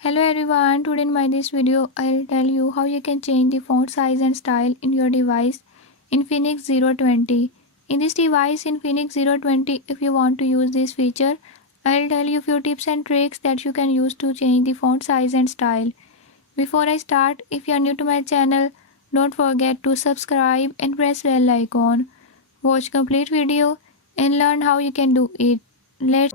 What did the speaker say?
Hello everyone, today in my this video I'll tell you how you can change the font size and style in your device Infinix 020. In this device Infinix 020, if you want to use this feature, I'll tell you few tips and tricks that you can use to change the font size and style. Before I start, if you are new to my channel, don't forget to subscribe and press bell icon. Watch complete video and learn how you can do it. Let's